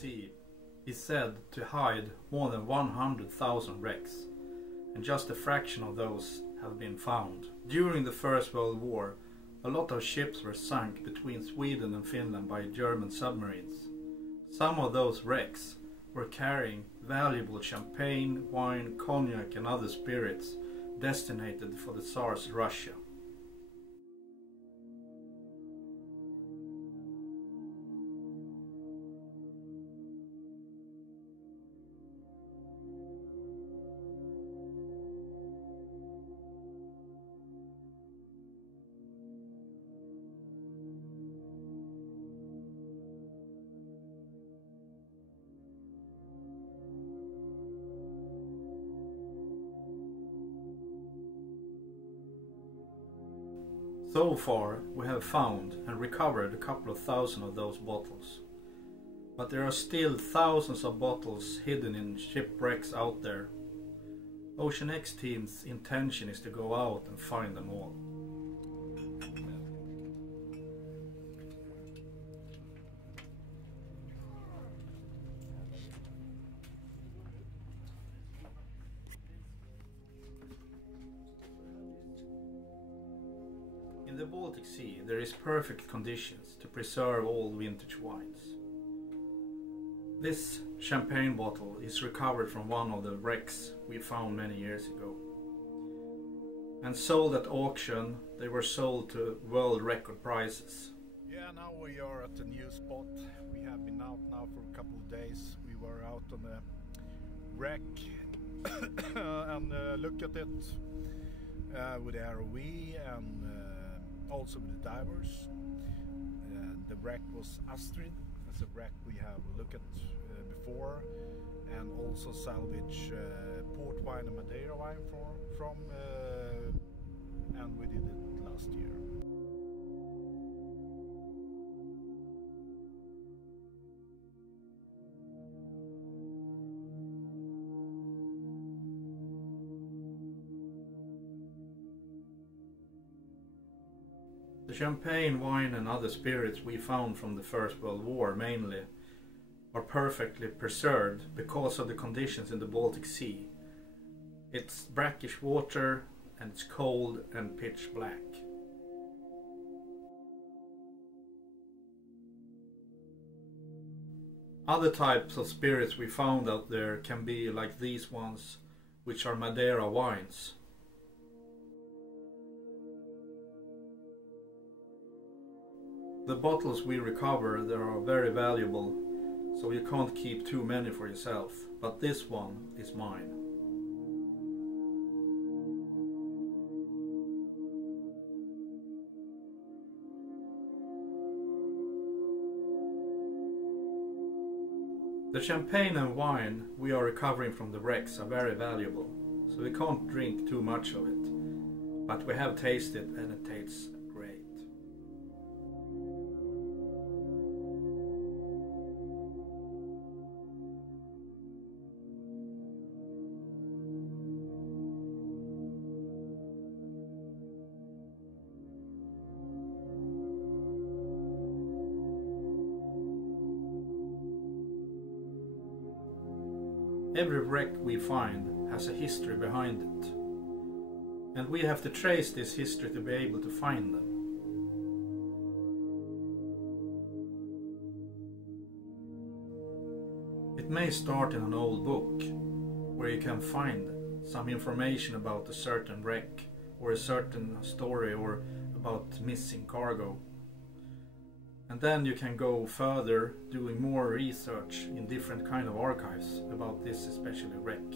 Sea is said to hide more than 100,000 wrecks, and just a fraction of those have been found. During the First World War, a lot of ships were sunk between Sweden and Finland by German submarines. Some of those wrecks were carrying valuable champagne, wine, cognac and other spirits destined for the Tsar's Russia. So far we have found and recovered a couple of thousand of those bottles. But there are still thousands of bottles hidden in shipwrecks out there. Ocean X team's intention is to go out and find them all. In the Baltic Sea there is perfect conditions to preserve all vintage wines. This champagne bottle is recovered from one of the wrecks we found many years ago. And sold at auction, they were sold to world record prices. Yeah, now we are at a new spot. We have been out now for a couple of days. We were out on the wreck and look at it with the ROV and also with the divers. The wreck was Astrid. That's a wreck we have looked at before, and also salvage port wine and Madeira wine from and we did it last year. The champagne, wine and other spirits we found from the First World War mainly are perfectly preserved because of the conditions in the Baltic Sea. It's brackish water and it's cold and pitch black. Other types of spirits we found out there can be like these ones, which are Madeira wines. The bottles we recover, they are very valuable, so you can't keep too many for yourself, but this one is mine. The champagne and wine we are recovering from the wrecks are very valuable, so we can't drink too much of it, but we have tasted and it tastes great. Every wreck we find has a history behind it, and we have to trace this history to be able to find them. It may start in an old book, where you can find some information about a certain wreck, or a certain story, or about missing cargo. And then you can go further doing more research in different kind of archives about this especially wreck.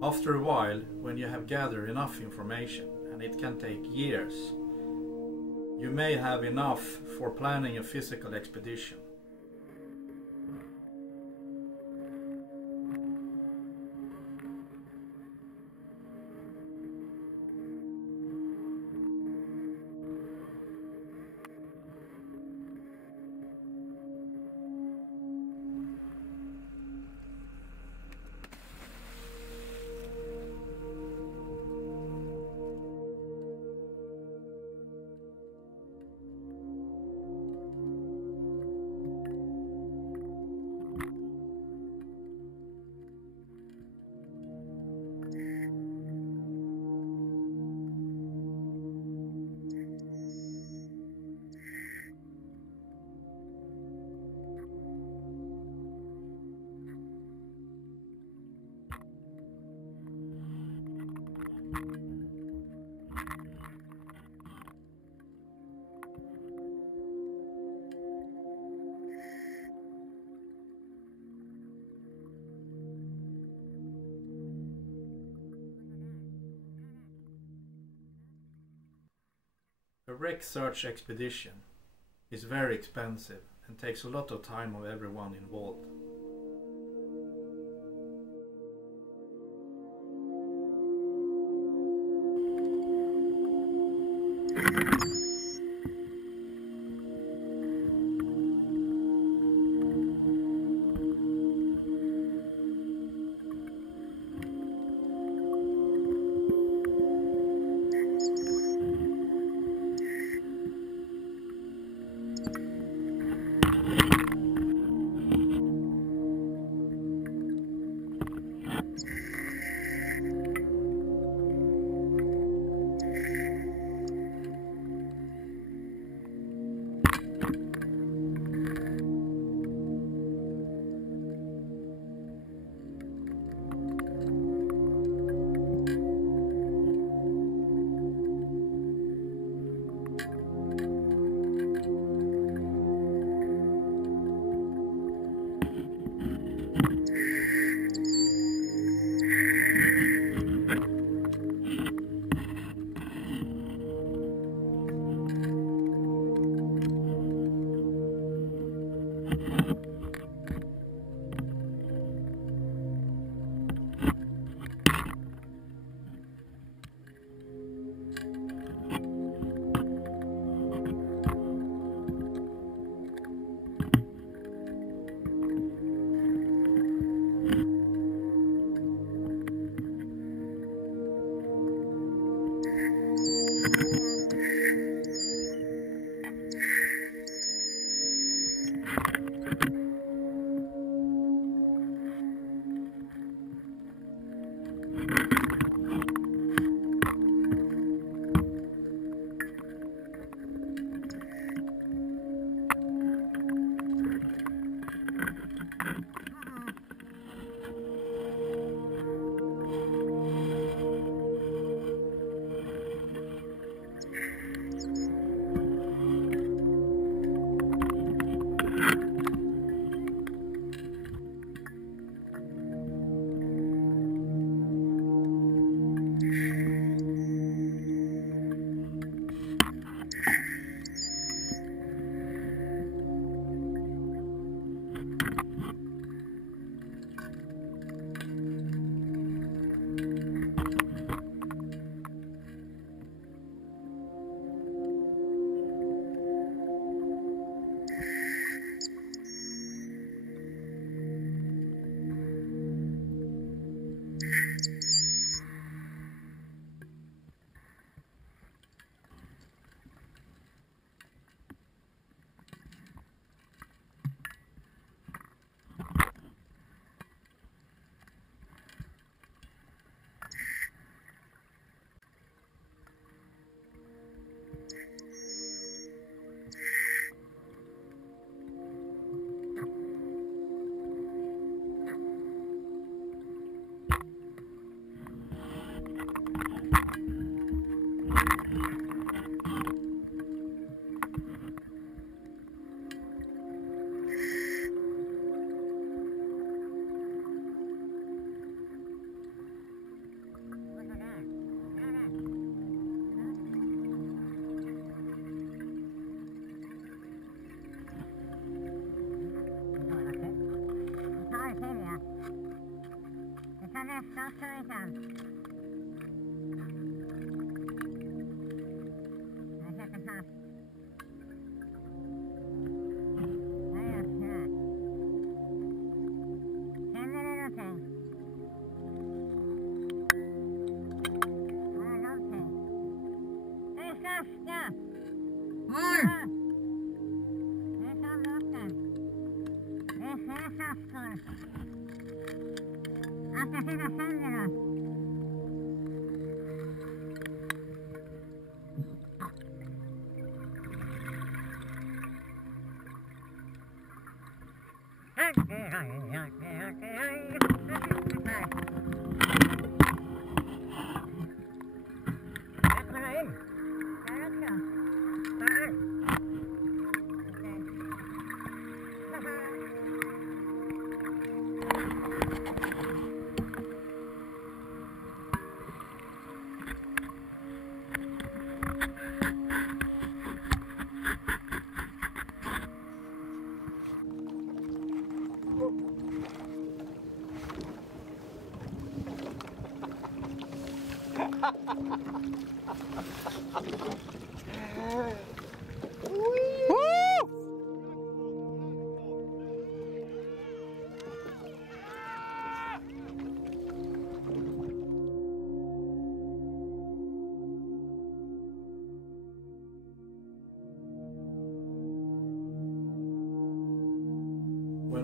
After a while, when you have gathered enough information, and it can take years, you may have enough for planning a physical expedition. A wreck search expedition is very expensive and takes a lot of time of everyone involved. When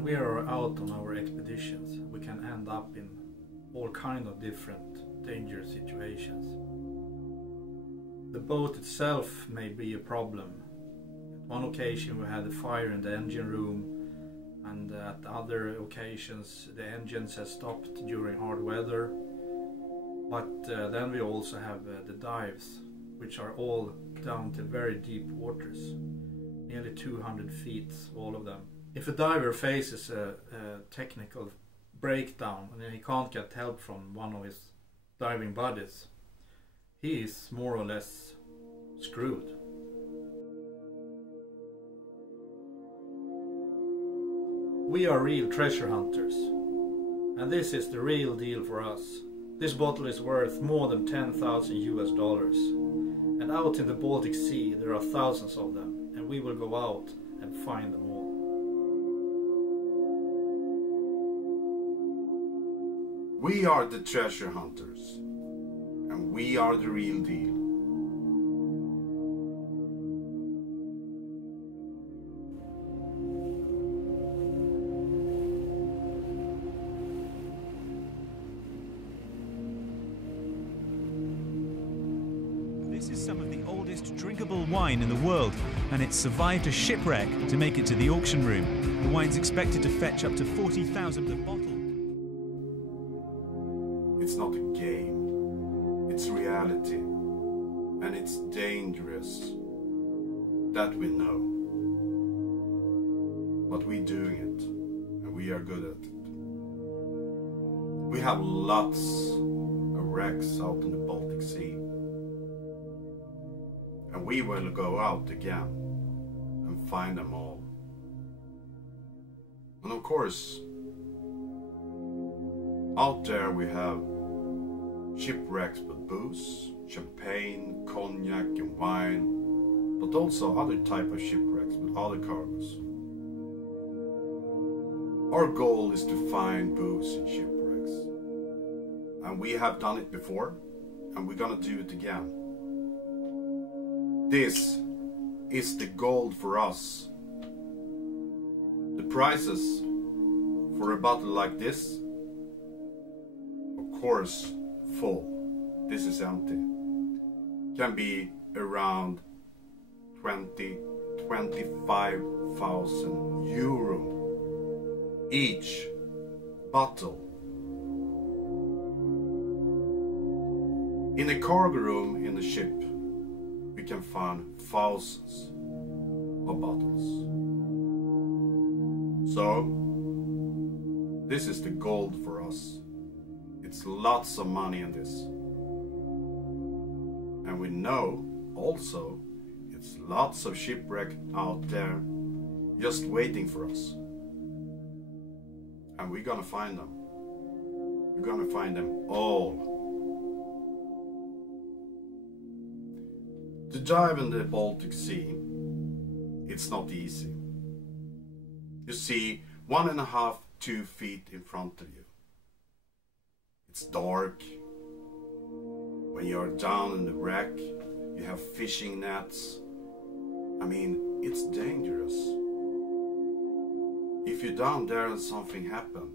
we are out on our expeditions, we can end up in all kind of different dangerous situations. The boat itself may be a problem. At one occasion we had a fire in the engine room, and at other occasions the engines have stopped during hard weather. But then we also have the dives, which are all down to very deep waters, nearly 200 feet, all of them. If a diver faces a technical breakdown and he can't get help from one of his diving buddies, he is more or less screwed. We are real treasure hunters, and this is the real deal for us. This bottle is worth more than $10,000 US, and out in the Baltic Sea there are thousands of them, and we will go out and find them all. We are the treasure hunters, and we are the real deal. This is some of the oldest drinkable wine in the world, and it's survived a shipwreck to make it to the auction room. The wine's expected to fetch up to 40,000 per bottle. It's not a game, it's reality, and it's dangerous. That we know. But we're doing it, and we are good at it. We have lots of wrecks out in the Baltic Sea. And we will go out again and find them all. And of course, out there we have shipwrecks with booze, champagne, cognac and wine, but also other type of shipwrecks with other cargoes. Our goal is to find booze in shipwrecks. And we have done it before, and we're gonna do it again. This is the gold for us. The prices for a bottle like this, of course, full. This is empty. Can be around 25,000 euro each bottle. In a cargo room in the ship, we can find thousands of bottles. So, this is the gold for us. It's lots of money in this. And we know also it's lots of shipwreck out there just waiting for us. And we're gonna find them. We're gonna find them all. To dive in the Baltic Sea, it's not easy. You see 1.5–2 feet in front of you. It's dark. When you're down in the wreck, you have fishing nets. I mean, it's dangerous. If you're down there and something happens,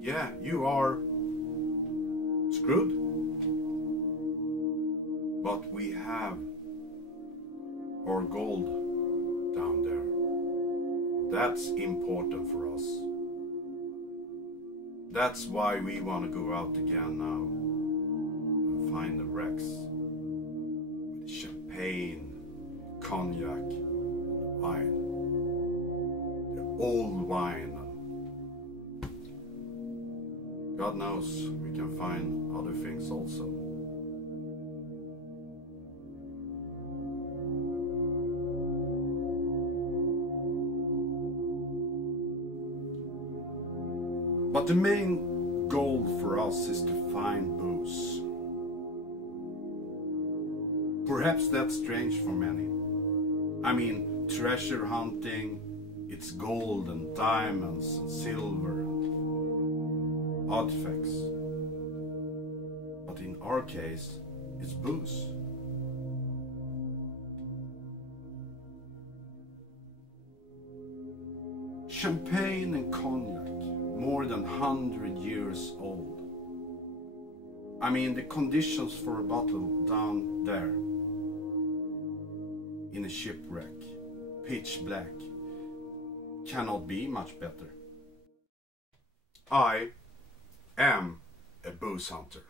yeah, you are screwed. But we have our gold down there. That's important for us. That's why we want to go out again now and find the wrecks with champagne, cognac, wine, the old wine. God knows we can find other things also. But the main goal for us is to find booze. Perhaps that's strange for many. I mean, treasure hunting, it's gold and diamonds and silver and artifacts. But in our case, it's booze. Champagne and cognac, more than 100 years old. I mean, the conditions for a bottle down there, in a shipwreck, pitch black, cannot be much better. I am a booze hunter.